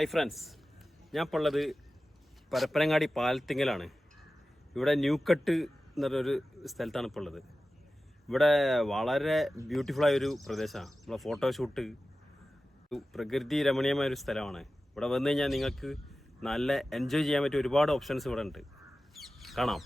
Hi friends, ഞാൻ ഇപ്പോൾ ഉള്ളത് പരപ്പനങ്ങാടി പാലത്തിങ്കലാണ്. ഇവിടെ ന്യൂ കട്ട് എന്ന് പറഞ്ഞൊരു സ്ഥലത്താണ് ഇപ്പോൾ ഉള്ളത്. ഇവിടെ വളരെ ബ്യൂട്ടിഫുള്ളായൊരു പ്രദേശമാണ്. നമ്മളെ ഫോട്ടോഷൂട്ട്, പ്രകൃതി രമണീയമായൊരു സ്ഥലമാണ്. ഇവിടെ വന്നു കഴിഞ്ഞാൽ നിങ്ങൾക്ക് നല്ല എൻജോയ് ചെയ്യാൻ പറ്റിയ ഒരുപാട് ഓപ്ഷൻസ് ഇവിടെ ഉണ്ട്. കാണാം.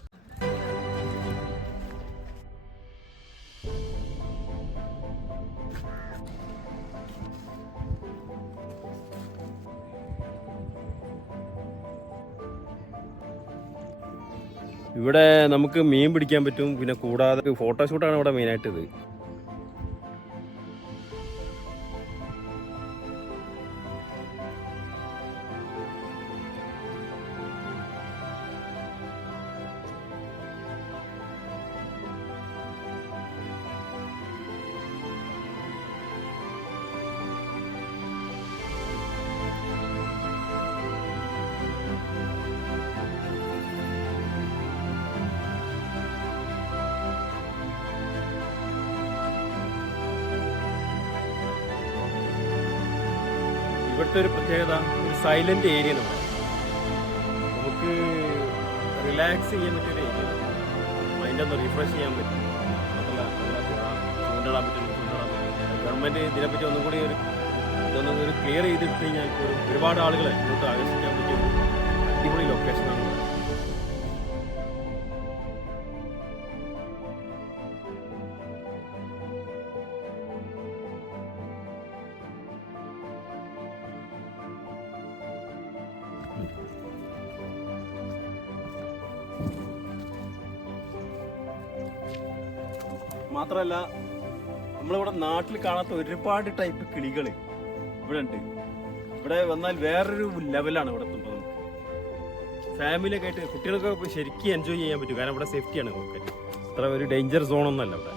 ഇവിടെ നമുക്ക് മീൻ പിടിക്കാൻ പറ്റും. പിന്നെ കൂടാതെ ഫോട്ടോഷൂട്ടാണ് ഇവിടെ മെയിനായിട്ടത്. ഇവിടുത്തെ ഒരു പ്രത്യേകത, ഒരു സൈലന്റ് ഏരിയ ആണ്. നമുക്ക് റിലാക്സ് ചെയ്യാൻ പറ്റിയൊരു ഏരിയ, മൈൻഡ് ഒന്ന് റീഫ്രഷ് ചെയ്യാൻ പറ്റും. ചൂണ്ടിടാൻ പറ്റും. ഗവൺമെൻറ് ഇതിനെപ്പറ്റി ഒന്നും കൂടി ഇതൊന്നും ക്ലിയർ ചെയ്തിട്ട് കഴിഞ്ഞാൽ ഒരുപാട് ആളുകളെ ഇങ്ങോട്ട് ആകർഷിക്കാൻ പറ്റിയ ഒരു അടിപൊളി ലൊക്കേഷനാണ്. മാത്രമല്ല, നമ്മളിവിടെ നാട്ടിൽ കാണാത്ത ഒരുപാട് ടൈപ്പ് കിളികൾ ഇവിടെ ഉണ്ട്. ഇവിടെ വന്നാൽ വേറൊരു ലെവലാണ് ഇവിടെ എത്തുമ്പോൾ. നമുക്ക് ഫാമിലിയൊക്കെ ആയിട്ട് കുട്ടികൾക്ക് ശരിക്കും എൻജോയ് ചെയ്യാൻ പറ്റും. കാരണം ഇവിടെ സേഫ്റ്റിയാണ്. നമുക്ക് അത്ര ഒരു ഡേഞ്ചർ സോണൊന്നുമല്ല ഇവിടെ.